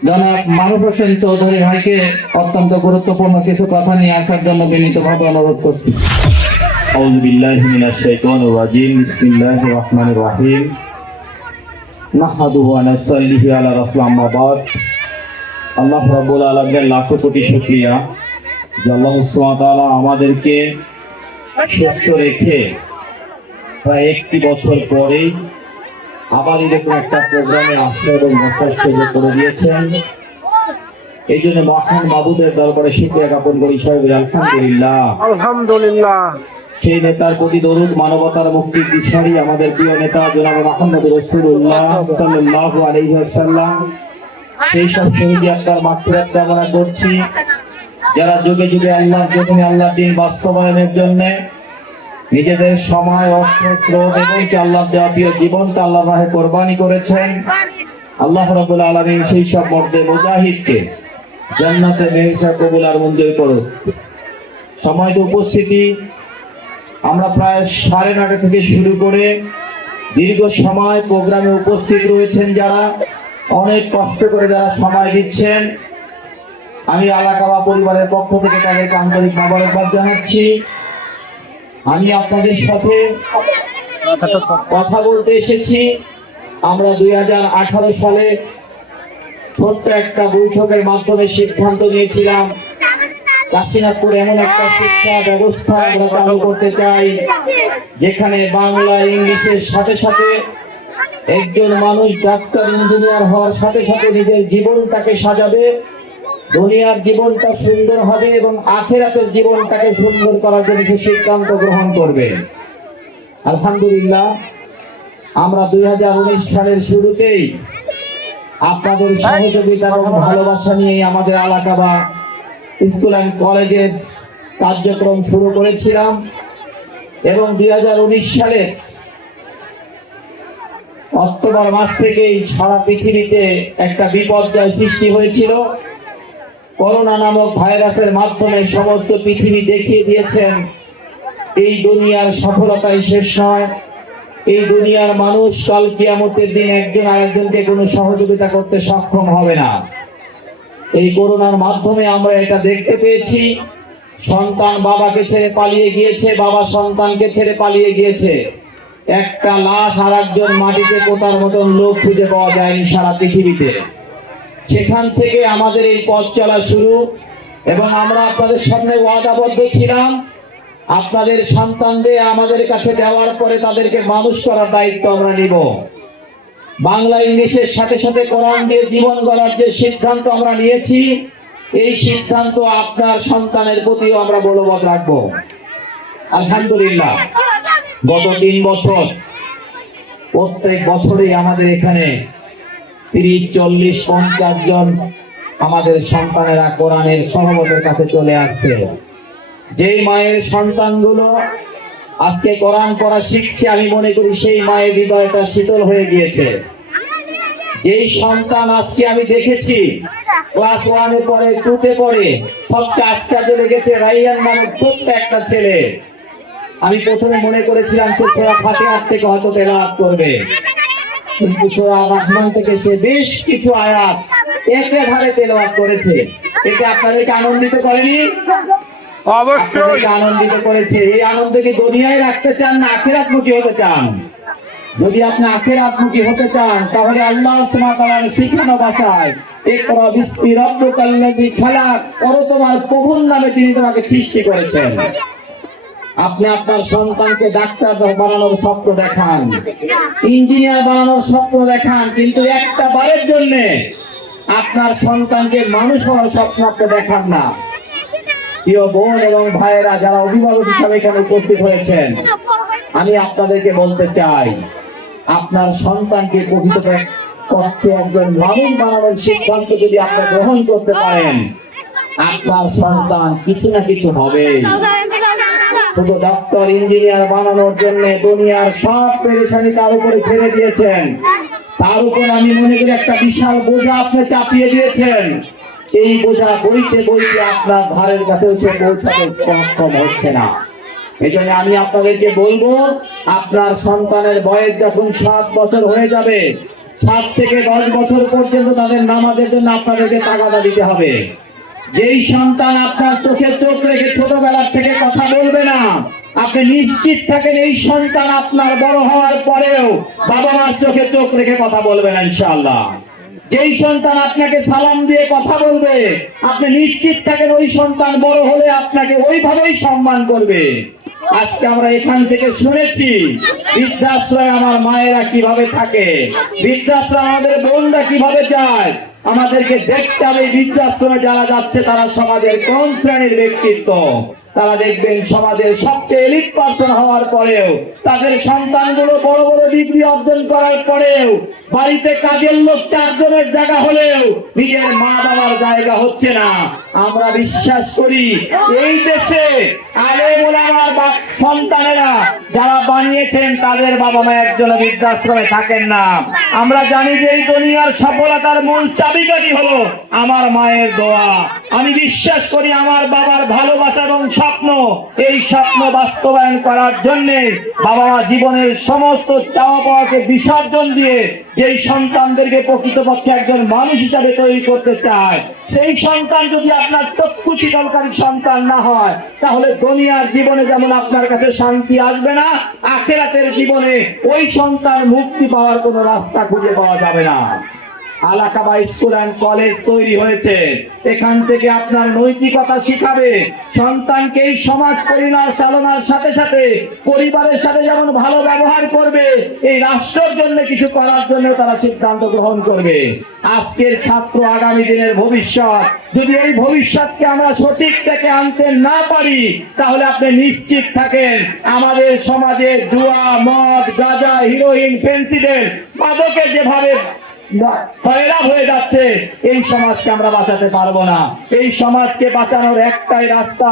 জনাব মানব হোসেন চৌধুরী ভাইকে অত্যন্ত গুরুত্বপূর্ণ কিছু কথা নিয়ে আসার জন্য বিনীতভাবে অনুরোধ করছি أعوذ بالله من الشيطان الرجيم بسم الله الرحمن الرحيم نحمده ونصلي على رسول أما بعد আল্লাহ রাব্বুল আলামিনের লাখো কোটি শুকরিয়া যে আল্লাহ সুবহানাহু ওয়া তাআলা আমাদেরকে সুস্থ রেখে প্রায় একটি বছর পরেই আবার এরকম একটা প্রোগ্রামে আসতে এবং বসার করে দিয়েছেন। এই জন্য মহান মাবুদের দরবারে শুকরিয়া জ্ঞাপন করি সবাই আলহামদুলিল্লাহ। আলহামদুলিল্লাহ। সেই নেতার প্রতি দরুদ মানবতার মুক্তির দিশারি আমাদের প্রিয় নেতা জনাব মোহাম্মদ রসুল্লাহ সাল্লাল্লাহু আলাইহি ওয়াসাল্লাম। সেই সব শহীদ আপনার মাগফিরাত কামনা করছি যারা যুগে যুগে আল্লাহর জন্য আল্লাহ দিন বাস্তবায়নের জন্য নিজেদের সময় অর্থ স্রোত এবং আল্লাহ। দেওয়া প্রিয় জীবনটা আল্লাহ রাহে কোরবানি করেছেন। আল্লাহ রাব্বুল আলামিন সেই সব মর্দে মুজাহিদকে জান্নাতে মেহসা কবুল আর মঞ্জুর করুন সময় উপস্থিতি আমরা প্রায় সাড়ে নটা থেকে শুরু করে দীর্ঘ সময় প্রোগ্রামে উপস্থিত রয়েছেন যারা। অনেক কষ্ট করে যারা সময় দিচ্ছেন। আমি আলাকাবা পরিবারের পক্ষ থেকে তাদেরকে আন্তরিক মোবারকবাদ জানাচ্ছি। আমি আপনাদের সাথে কথা বলতে এসেছি। আমরা দুই সালে ছোট্ট একটা বৈঠকের মাধ্যমে সিদ্ধান্ত নিয়েছিলাম, কাশীনাথপুর এমন একটা শিক্ষা ব্যবস্থা আমরা চালু করতে চাই, যেখানে বাংলা, ইংলিশের সাথে সাথে একজন মানুষ ডাক্তার, ইঞ্জিনিয়ার হওয়ার সাথে সাথে নিজের জীবনটাকে সাজাবে। দুনিয়ার জীবনটা সুন্দর হবে এবং আখেরাতের জীবনটাকে সুন্দর করার জন্য সে সিদ্ধান্ত গ্রহণ করবে। আলহামদুলিল্লাহ, আমরা দুই হাজার উনিশ সালের শুরুতেই আপনাদের সহযোগিতা এবং ভালোবাসা নিয়ে আমাদের এলাকা বা স্কুল অ্যান্ড কলেজের কার্যক্রম শুরু করেছিলাম এবং দুই হাজার উনিশ সালে অক্টোবর মাস থেকেই সারা পৃথিবীতে একটা বিপর্যয় সৃষ্টি হয়েছিল। করোনা নামক ভাইরাসের মাধ্যমে সমস্ত পৃথিবী দেখিয়ে দিয়েছেন, এই দুনিয়ার সফলতাই শেষ নয়। এই দুনিয়ার মানুষ কাল কিয়ামতের দিন একজন আরেকজনকে কোনো সহযোগিতা করতে সক্ষম হবে না। এই করোনার মাধ্যমে আমরা এটা দেখতে পেয়েছি। সন্তান বাবাকে ছেড়ে পালিয়ে গিয়েছে, বাবা সন্তানকে ছেড়ে পালিয়ে গিয়েছে। একটা লাশ আর একজন মাটিতে পোতার মতন লোক খুঁজে পাওয়া যায়নি সারা পৃথিবীতে। সেখান থেকে আমাদের এই পথ চলা শুরু এবং আমরা আপনাদের সামনে ওয়াদাবদ্ধ ছিলাম। আপনাদের সন্তানদের আমাদের কাছে দেওয়ার পরে তাদেরকে মানুষ করার দায়িত্ব আমরা নিব। বাংলা ইংলিশের সাথে সাথে কোরআন দিয়ে জীবন গড়ার যে সিদ্ধান্ত আমরা নিয়েছি, এই সিদ্ধান্ত আপনার সন্তানের প্রতিও আমরা বলবৎ রাখব। আলহামদুলিল্লাহ, গত তিন বছর, প্রত্যেক বছরেই আমাদের এখানে তিরিশ, চল্লিশ, পঞ্চাশ জন আমাদের সন্তানেরা কোরআনের সহমতের কাছে চলে আসছে। যেই মায়ের সন্তানগুলো আজকে কোরআন পড়া শিখছে, আমি মনে করি সেই মায়ের হৃদয়টা শীতল হয়ে গিয়েছে। যেই সন্তান আজকে আমি দেখেছি, ক্লাস ওয়ানে পড়ে, টুতে পড়ে সবচেয়ে আশ্চর্য লেগেছে রাইয়ান নামক ছোট্ট একটা ছেলে। আমি প্রথমে মনে করেছিলাম সে সোয়া ফাতিহার থেকে হয়তো তেলাওয়াত করবে। রহমান থেকে সে বেশ কিছু আয়াত তেলাওয়াত করেছে। এটা আপনাদেরকে আনন্দিত করেনি? অবশ্যই। আনন্দিত করেছে। এই আনন্দ কি দুনিয়ায় রাখতে চান না আখেরাত মুখী হতে চান। যদি আপনি আখেরাত মুখী হতে চান তাহলে আল্লাহ তোমার তাআলার শিখানো বাঁচায় করো তোমার প্রভুর নামে তিনি তোমাকে সৃষ্টি করেছেন। আপনি আপনার সন্তানকে ডাক্তার বানানোর স্বপ্ন দেখান। ইঞ্জিনিয়ার বানানোর স্বপ্ন দেখান, কিন্তু একটা বারের জন্য আপনার সন্তানকে মানুষ হওয়ার স্বপ্ন আপনি দেখান না। প্রিয় বোন এবং ভাইয়েরা, যারা অভিভাবক হিসাবে এখানে উপস্থিত হয়েছেন, আমি আপনাদেরকে বলতে চাই, আপনার সন্তানকে প্রকৃত পক্ষে একজন মানুষ বানানোর সিদ্ধান্ত যদি আপনি গ্রহণ করতে পারেন, আপনার সন্তান কিছু না কিছু হবে। শুধু ডক্টর ইঞ্জিনিয়ার বানানোর জন্য দুনিয়ার সব পেরেশানি তার উপরে ছেড়ে দিয়েছেন। তার উপর আমি মনে করি একটা বিশাল বোঝা আপনি চাপিয়ে দিয়েছেন। এই বোঝা বইতে বইতে আপনার ধারের কাছে সে পৌঁছাতে সক্ষম হচ্ছে না। এই জন্য আমি আপনাদেরকে বলব, আপনার সন্তানের বয়স যখন সাত বছর হয়ে যাবে, সাত থেকে দশ বছর পর্যন্ত তাদের নামাজের জন্য আপনাদেরকে তাগাদা দিতে হবে। যেই সন্তান আপনার চোখে চোখ রেখে ছোটবেলার থেকে কথা বলবে না, আপনি নিশ্চিত থাকেন এই সন্তান আপনার বড় হওয়ার পরেও বাবা মার চোখে চোখ রেখে কথা বলবে না ইনশাআল্লাহ। যেই সন্তান আপনাকে সালাম দিয়ে কথা বলবে, আপনি নিশ্চিত থাকেন ওই সন্তান বড় হলে আপনাকে ওইভাবেই সম্মান করবে। আজকে আমরা এখান থেকে শুনেছি, বৃদ্ধাশ্রয় আমার মায়েরা কীভাবে থাকে, বৃদ্ধাশ্রয় আমাদের বোনরা কীভাবে যায় আমাদেরকে দেখতে হবে বৃদ্ধাশ্রমে যারা যাচ্ছে তারা সমাজের কোন শ্রেণির ব্যক্তিত্ব? তারা দেখবেন সমাজের সবচেয়ে এলিট পার্সন হওয়ার পরেও, তাদের সন্তানগুলো বড় বড় ডিগ্রি অর্জন করার পরেও, বাড়িতে কাজের লোক চারজনের জায়গা হলেও নিজের মা বাবার জায়গা হচ্ছে না। আমরা বিশ্বাস করি, এই দেশে সন্তানেরা যারা বানিয়েছেন, তাদের বাবা মা একজন বৃদ্ধাশ্রমে থাকেন না। আমরা জানি যে এই দুনিয়ার সফলতার মূল চাবিকাঠি হলো আমার মায়ের দোয়া। আমি বিশ্বাস করি আমার বাবার ভালোবাসা এবং স্বপ্ন, এই স্বপ্ন বাস্তবায়ন করার জন্য বাবা মা জীবনের সমস্ত চাওয়া পাওয়াকে বিসর্জন দিয়ে যেই সন্তানদেরকে প্রকৃতপক্ষে একজন মানুষ হিসাবে তৈরি করতে চায়, সেই সন্তান যদি আপনার চক্ষু শীতলকারী সন্তান না হয়, তাহলে দুনিয়ার জীবনে যেমন আপনার কাছে শান্তি আসবে না, আখেরাতের জীবনে ওই সন্তান মুক্তি পাওয়ার কোনো রাস্তা খুঁজে পাওয়া যাবে না। পরিবারের সাথে যেমন ভালো ব্যবহার করবে, এই রাষ্ট্রের জন্য কিছু করার জন্য তারা সিদ্ধান্ত গ্রহণ করবে। আজকের ছাত্র আগামী দিনের ভবিষ্যৎ। যদি এই ভবিষ্যৎকে আমরা সঠিক থেকে আনতে না পারি, তাহলে আপনি নিশ্চিত থাকেন, আমাদের সমাজে জুয়া, মদ, গাঁজা, হিরোইন ফেন্সিডেন্ট মাদকে যেভাবে হয়ে যাচ্ছে। এই সমাজকে আমরা বাঁচাতে পারব না। এই সমাজকে বাঁচানোর একটাই রাস্তা,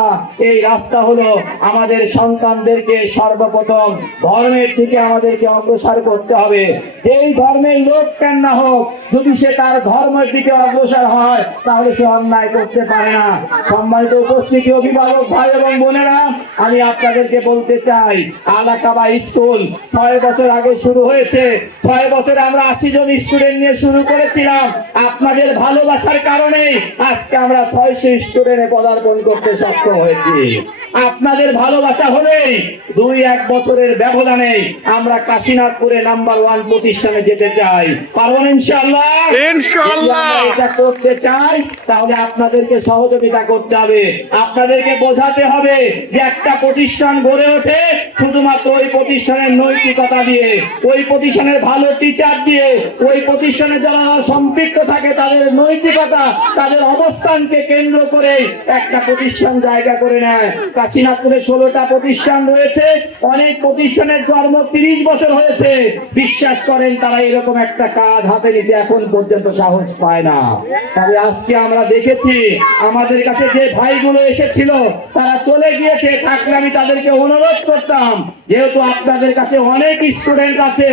এই রাস্তা হলো আমাদের সন্তানদেরকে সর্বপ্রথম ধর্মের আমাদেরকে অগ্রসর করতে হবে। যেই ধর্মের লোক কেন না হোক, যদি সে তার ধর্মের দিকে অগ্রসর হয়, তাহলে সে অন্যায় করতে পারে না। সম্মানিত উপস্থিতি অভিভাবক ভাই এবং বোনেরা, আমি আপনাদেরকে বলতে চাই আলাকাবা স্কুল ছয় বছর আগে শুরু হয়েছে। ছয় বছরে আমরা আশি জন স্টুডেন্ট নিয়ে শুরু করেছিলাম আপনাদের ভালোবাসার কারণে আজকে আমরা ছয়শো স্টুডেন্টে পদার্পণ করতে সক্ষম হয়েছি। আপনাদের ভালোবাসা হলেই দুই এক বছরের ব্যবধানে আমরা কাশীনাথপুরে নাম্বার ওয়ান প্রতিষ্ঠানে যেতে চাই। পারবেন ইনশাল্লাহ ইনশাআল্লাহ। এটা করতে চাই তাহলে আপনাদেরকে সহযোগিতা করতে হবে। আপনাদেরকে বোঝাতে হবে যে একটা প্রতিষ্ঠান গড়ে ওঠে শুধুমাত্র ওই প্রতিষ্ঠানের নৈতিকতা দিয়ে ওই প্রতিষ্ঠানের ভালো টিচার দিয়ে ওই প্রতিষ্ঠানে যারা সম্পৃক্ত থাকে, তাদের নৈতিকতা, তাদের অবস্থানকে কেন্দ্র করে একটা প্রতিষ্ঠান জায়গা করে নেয়। কাশীনাথপুরে ষোলোটা প্রতিষ্ঠান রয়েছে। অনেক প্রতিষ্ঠানের জন্ম তিরিশ বছর হয়েছে। বিশ্বাস করেন, তারা এরকম একটা কাজ হাতে নিতে এখন পর্যন্ত সাহস পায় না। তবে আজকে আমরা দেখেছি, আমাদের কাছে যে ভাইগুলো এসেছিল, তারা চলে গিয়েছে। থাকলে আমি তাদেরকে অনুরোধ করতাম যেহেতু আপনাদের কাছে অনেক স্টুডেন্ট আছে,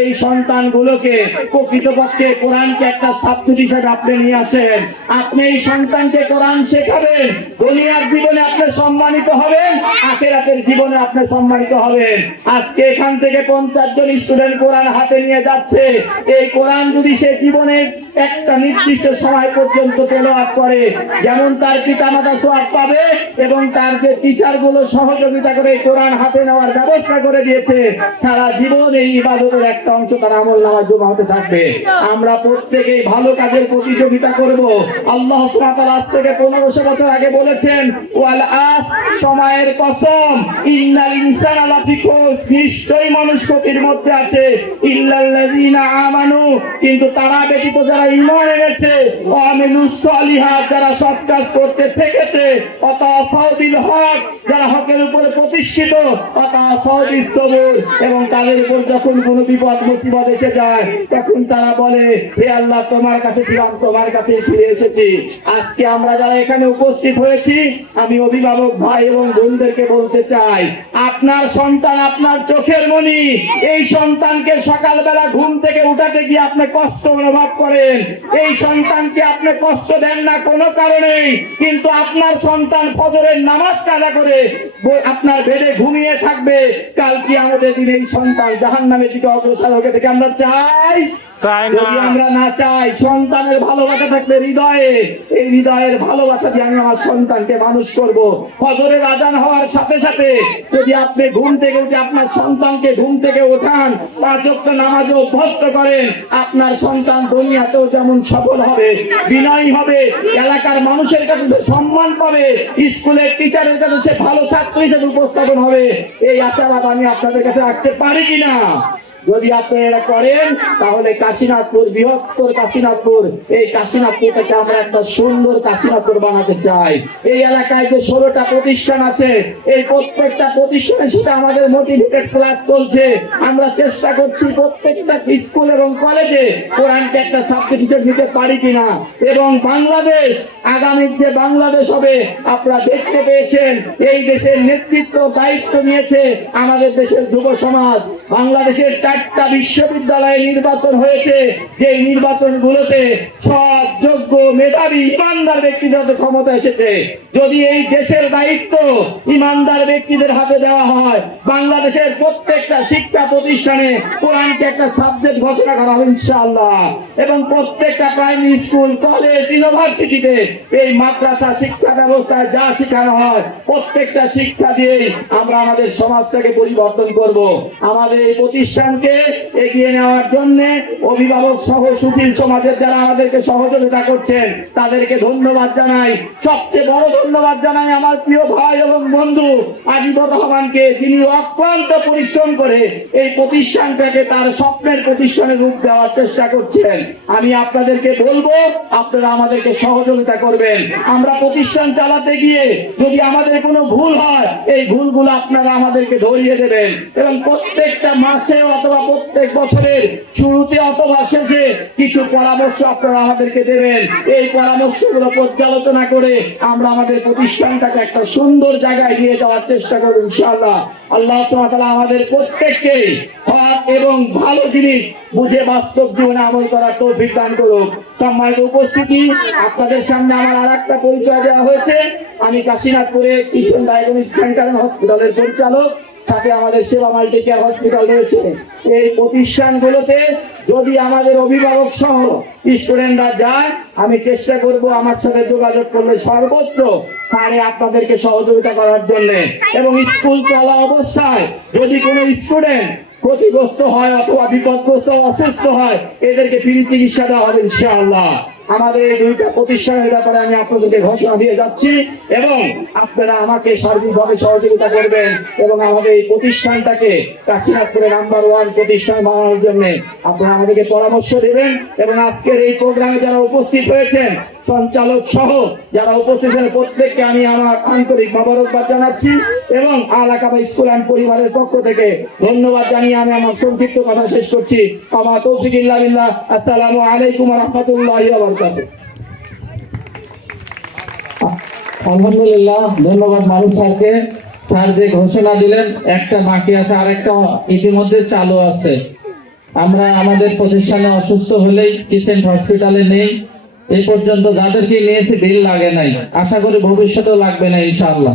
এই সন্তানগুলোকে প্রকৃতপক্ষে কোরআনকে একটা সাবজেক্ট হিসেবে আপনি নিয়ে আসেন। আপনি এই সন্তানকে কোরআন শেখাবেন, দুনিয়ার জীবনে আপনি সম্মানিত হবেন, আখেরাতের জীবনে আপনি সম্মানিত হবেন। আজকে এখান থেকে পঞ্চাশ জন স্টুডেন্ট কোরআন হাতে নিয়ে যাচ্ছে। এই কোরআন যদি সে জীবনে একটা নির্দিষ্ট সময় পর্যন্ত তেলাওয়াত করে, যেমন তার পিতামাতা সোয়াব পাবে এবং তার যে টিচারগুলো সহযোগিতা করে কোরআন হাতে নেওয়ার ব্যবস্থা করে দিয়েছে। সারা জীবন এই ইবাদতের একটা অংশ তার আমল নামার জমা হতে থাকবে। আমরা প্রত্যেকেই ভালো কাজের প্রতিযোগিতা করব। আল্লাহ সুবহানাহু আজ থেকে পনেরোশো বছর আগে বলেছেন, ওয়াল আস, সময়ের কসম, ইন্নাল ইনসানা লাফি খুস। নিশ্চয়ই মানুষ ক্ষতির মধ্যে আছে। ইল্লাল্লাযিনা আমানু, কিন্তু তারা ব্যতীত যারা ঈমান এনেছে ও আমিলুস সলিহাত, যারা সৎ কাজ করতে থেকেছে অতাফাউ বিল হক, যারা হকের উপরে প্রতিষ্ঠিত অতাফাউ বিল এবং তাদের উপর যখন কোনো বিপদ, মুসিবত এসে যায়, তখন তারা বলে, হে আল্লাহ, তোমার কাছে ছিলাম, তোমার কাছে ফিরে এসেছি। আজকে আমরা যারা এখানে উপস্থিত হয়েছি, আমি অভিভাবক ভাই এবং বোনদেরকে বলতে চাই, আপনার সন্তান আপনার চোখের মনি। এই সন্তানকে সকালবেলা ঘুম থেকে উঠাতে গিয়ে আপনি কষ্ট অনুভব করেন। এই সন্তানকে আপনি কষ্ট দেন না কোনো কারণেই, কিন্তু আপনার সন্তান ফজরের নামাজ কাদা করে, আপনার বেডে ঘুমিয়ে থাকবে। কাল কি আমাদের দিন এই সন্তান জাহান নামে দিকে অগ্রসর হবে থেকে আমরা চাই? আপনার সন্তান দুনিয়াতেও যেমন সফল হবে, বিনয়ী হবে, এলাকার মানুষের কাছে সে সম্মান পাবে, স্কুলের টিচারের কাছে সে ভালো ছাত্র হিসেবে উপস্থাপন হবে, এই আশাবাদ আমি আপনাদের কাছে রাখতে পারি কিনা? যদি আপনি এটা করেন, তাহলে কাশীনাথপুর, বৃহত্তর কাশীনাথপুর, এই কাশীনাথপুরটাকে আমরা একটা সুন্দর কাশীনাথপুর বানাতে চাই। এই এলাকায় যে ষোলোটা প্রতিষ্ঠান আছে, এই প্রত্যেকটা প্রতিষ্ঠানে সেটা আমাদের মোটিভেটেড ক্লাস চলছে। আমরা চেষ্টা করছি প্রত্যেকটা স্কুল এবং কলেজে কোরআনকে একটা সাবজেক্ট নিতে পারি কিনা। এবং বাংলাদেশ আগামীর যে বাংলাদেশ হবে, আপনারা দেখতে পেয়েছেন, এই দেশের নেতৃত্ব দায়িত্ব নিয়েছে আমাদের দেশের যুব সমাজ। বাংলাদেশের চারটা বিশ্ববিদ্যালয়ে নির্বাচন হয়েছে যে নির্বাচন গুলোতে সব যোগ্য, মেধাবী, ইমানদার ব্যক্তিদের ক্ষমতা এসেছে। যদি এই দেশের দায়িত্ব ইমানদার ব্যক্তিদের হাতে দেওয়া হয়, বাংলাদেশের প্রত্যেকটা শিক্ষা প্রতিষ্ঠানে কোরআনকে একটা সাবজেক্ট ঘোষণা করা হবে, ইনশাআল্লাহ। এবং প্রত্যেকটা প্রাইমারি স্কুল, কলেজ, ইউনিভার্সিটিতে এই মাদ্রাসা শিক্ষা ব্যবস্থায় যা শেখানো হয়, প্রত্যেকটা শিক্ষা দিয়েই আমরা আমাদের সমাজটাকে পরিবর্তন করব। আমাদের এই প্রতিষ্ঠানকে এগিয়ে নেওয়ার জন্য অভিভাবক সহ সুশীল সমাজের যারা আমাদেরকে সহযোগিতা করছেন, তাদেরকে ধন্যবাদ জানাই। সবচেয়ে বড় ধন্যবাদ জানাই আমার প্রিয় ভাই এবং বন্ধু আজিবুর রহমানকে, যিনি অক্লান্ত পরিশ্রম করে এই প্রতিষ্ঠানটাকে তার স্বপ্নের প্রতিষ্ঠানে রূপ দেওয়ার চেষ্টা করছেন। আমি আপনাদেরকে বলব, আপনারা আমাদেরকে সহযোগিতা করবেন। আমরা প্রতিষ্ঠান চালাতে গিয়ে যদি আমাদের কোনো ভুল হয়, এই ভুলগুলো আপনারা আমাদেরকে ধরিয়ে দেবেন। এবং প্রত্যেকটা মাসে অথবা প্রত্যেক বছরের শুরুতে অথবা শেষে কিছু পরামর্শ আপনারা আমাদেরকে দেবেন। এই পরামর্শগুলো পর্যালোচনা করে আমরা আমাদের প্রতিষ্ঠানটাকে একটা সুন্দর জায়গায় নিয়ে যাওয়ার চেষ্টা করব ইনশাআল্লাহ। আল্লাহ তাআলা আমাদের প্রত্যেককে এবং ভালো জিনিস বুঝে বাস্তব জীবনে আমল করার তৌফিক দান করুক। সম্মানিত উপস্থিতি, আপনাদের সামনে আমার আর একটা পরিচয় দেওয়া হয়েছে। আমি কাশীনাথপুরে কিশোর ডায়াগনিস সেন্টার হসপিটালের পরিচালক। সাথে আমাদের সেবা মাল্টি কেয়ার হসপিটাল রয়েছে। এই প্রতিষ্ঠানগুলোতে যদি আমাদের অভিভাবক সহ স্টুডেন্টরা যায়, আমি চেষ্টা করব আমার সাথে যোগাযোগ করলে সর্বোচ্চ স্যারে আপনাদেরকে সহযোগিতা করার জন্য। এবং স্কুল চলা অবস্থায় যদি কোনো স্টুডেন্ট ক্ষতিগ্রস্ত হয় অথবা বিপদগ্রস্ত অসুস্থ হয়, এদেরকে ফ্রি চিকিৎসা দেওয়া হবে ইনশাআল্লাহ। আমাদের এই দুইটা প্রতিষ্ঠানের ব্যাপারে আমি আপনাদেরকে ঘোষণা দিয়ে যাচ্ছি এবং আপনারা আমাকে সার্বিকভাবে সহযোগিতা করবেন এবং আমাদের এই প্রতিষ্ঠানটাকে কাশীনাথপুরে নাম্বার ওয়ান প্রতিষ্ঠান বানানোর জন্য আপনারা আমাদেরকে পরামর্শ দেবেন এবং আজকের এই প্রোগ্রামে যারা উপস্থিত হয়েছেন, সঞ্চালক সহ যারা উপস্থিত হয়েছেন, প্রত্যেককে আমি আমার আন্তরিক মোবারকবাদ জানাচ্ছি এবং আলাকা বা স্কুল অ্যান্ড পরিবারের পক্ষ থেকে ধন্যবাদ জানিয়ে আমি আমার সংক্ষিপ্ত কথা শেষ করছি। আমার তৌফিক ইল্লাহ আসসালামু আলাইকুম রহমতুল্লাহ বারকাতুহ আলহামদুলিল্লাহ, ধন্যবাদ মারুফ স্যারকে। স্যার যে ঘোষণা দিলেন, একটা বাকি আছে আর একটা ইতিমধ্যে চালু আছে। আমরা আমাদের প্রতিষ্ঠানে অসুস্থ হলেই কিসেন্ট হসপিটালে নেই। এই পর্যন্ত যাদেরকে নিয়েছি, বিল লাগে নাই। আশা করি ভবিষ্যতেও লাগবে না, ইনশাআল্লাহ।